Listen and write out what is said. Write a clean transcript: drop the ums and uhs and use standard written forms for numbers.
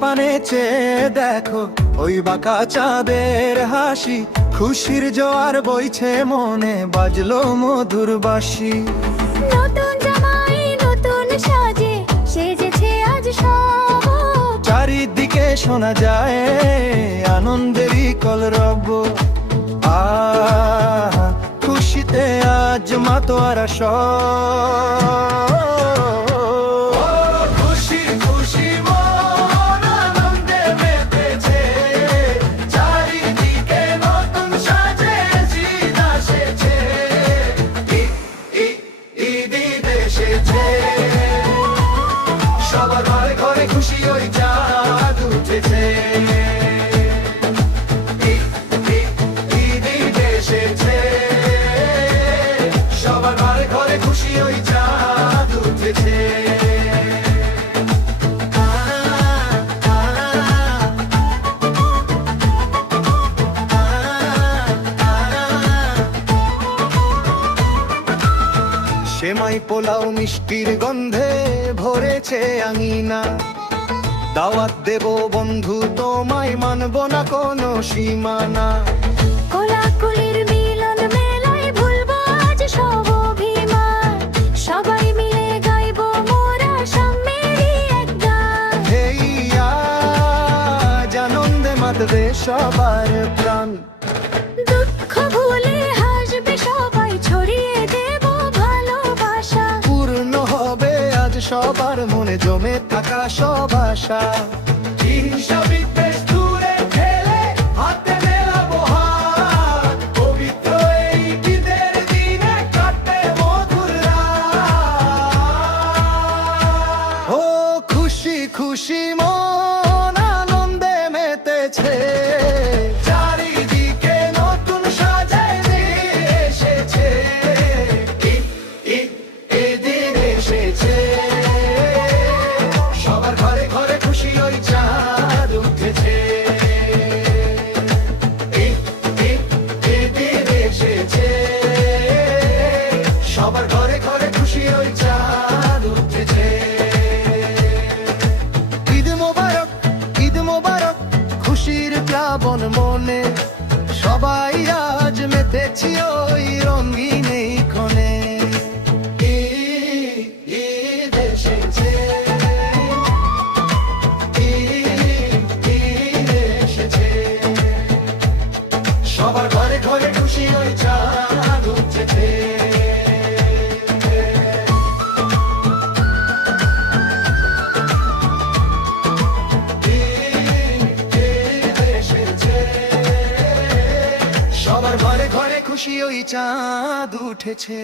পানে চেয়ে দেখো ওই বাঁকা চাঁদের হাসি, খুশির জোয়ার বইছে মনে, বাজলো মধুর বাঁশি। নতুন জামাই নতুন সাজে সেজেছে আজ সব, চারিদিকে শোনা যায় আনন্দেরই কলরব। খুশিতে আজ মাতোয়ারা সব। খুশি খুশি মন আনন্দে মেতেছে, চারিদিকে নতুন সাজে জিদ আসেছে, ঈদ এসেছে। সবার ঘরে ঘরে খুশি ওই চাঁদ উঠেছে, ঈদ এসেছে। সবার ঘরে ঘরে খুশি ওই চাঁদ উঠেছে। সেমাই পোলাও মিষ্টির গন্ধে ভরেছে আঙিনা, দাওয়াত দেব বন্ধু তোমায়, মানব না কোনো সীমানা। কোলাকুলির মিলন মেলায় ভুলবো আজ সব অভিমান, সবাই মিলে গাইবো মোরা সাম্যেরই এক গান। হেই আজ আনন্দে মাতবে সবার প্রাণ, দুঃখ ভুলে হাসবে সবাই, ছড়িয়ে দেব ভালোবাসা। পূর্ণ হবে আজ সবার মনে জমে থাকা সব আশা। হিংসা বিদ্বেষ দূরে ঠেলে হাতে মেলাবো হাত, পবিত্র এই ঈদের দিনে কাটবে মধুর রাত। ও খুশি খুশি মন আনন্দে মেতেছে, চারিদিকে নতুন সাজায় এসেছে, ঈদ এসেছে। সবার ঘরে ঘরে খুশি ওই চাঁদ উঠেছে, ঈদ এসেছে। সবার ঘরে ঘরে খুশি ওই চাঁদ উঠেছে। ঈদ মোবারক, ঈদ মোবারক, খুশির প্লাবন মনে, সবাই আজ মেতেছি ওই রঙিন এই ক্ষণে। ঈদ এসেছে, ঈদ এসেছে। সবার ঘরে ঘরে খুশি ওই চাঁদ উঠেছে। সবার ঘরে ঘরে খুশি ওই চাঁদ উঠেছে।